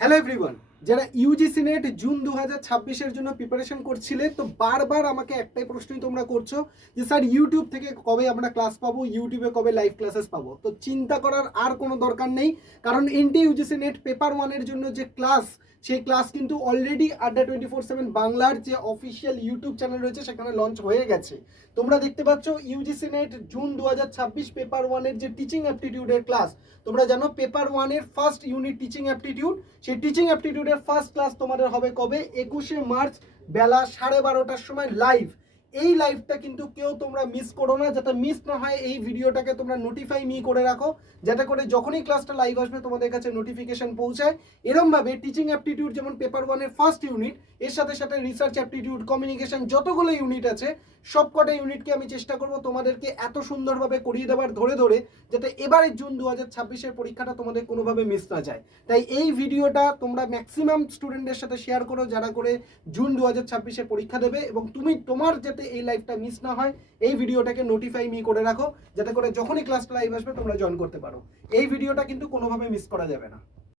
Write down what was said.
Hello everyone, যারা UGC net June 2026-এর জন্য preparation করছিলে, তো বারবার আমাকে একটাই প্রশ্নই তোমরা করছো যে স্যার ইউটিউব থেকে কবে আমরা ক্লাস পাবো, ইউটিউবে কবে লাইভ ক্লাসেস পাবো। তো চিন্তা করার আর কোনো দরকার নেই, কারণ এনটি ইউজিসি নেট পেপার ওয়ানের জন্য যে ক্লাস, সেই ক্লাস কিন্তু অলরেডি আড্ডা 24/7 বাংলার যে অফিসিয়াল ইউটিউব চ্যানেল রয়েছে সেখানে লঞ্চ হয়ে গেছে। তোমরা দেখতে পাচ্ছ ইউজিসি নেট জুন 2026 পেপার ওয়ানের যে টিচিং অ্যাপটিটিউডের ক্লাস, তোমরা জানো পেপার ওয়ানের ফার্স্ট ইউনিট টিচিং অ্যাপটিটিউড, সেই টিচিং অ্যাপটিটিউডের ফার্স্ট ক্লাস তোমাদের হবে কবে? 21শে মার্চ বেলা 12:30টার সময় লাইভ। এই লাইভটা কিন্তু কেউ তোমরা মিস করো না, যাতে মিস না হয় এই ভিডিওটাকে তোমরা নোটিফাই মি করে রাখো, যাতে করে যখনই ক্লাসটা লাইভ আসবে তোমাদের কাছে নোটিফিকেশন পৌঁছায়। এরমভাবে টিচিং অ্যাপটিটিউড যেমন পেপার ওয়ানের ফার্স্ট ইউনিট, এর সাথে সাথে রিসার্চ অ্যাপটিটিউড, কমিউনিকেশন, যতগুলো ইউনিট আছে সবকটা ইউনিটকে আমি চেষ্টা করব তোমাদেরকে এত সুন্দরভাবে করিয়ে দেওয়ার ধরে ধরে, যাতে এবারের জুন 2026-এর পরীক্ষাটা তোমাদের কোনোভাবে মিস না যায়। তাই এই ভিডিওটা তোমরা ম্যাক্সিমাম স্টুডেন্টদের সাথে শেয়ার করো যারা করে জুন 2026-এ পরীক্ষা দেবে, এবং তোমার যাতে এই লাইভটা মিস না হয় এই ভিডিওটাকে নোটিফাই মি করে রাখো, যাতে করে যখনই ক্লাসটা লাইভ আসবে তোমরা জয়েন করতে পারো। এই ভিডিওটা কিন্তু কোনোভাবে মিস করা যাবে না।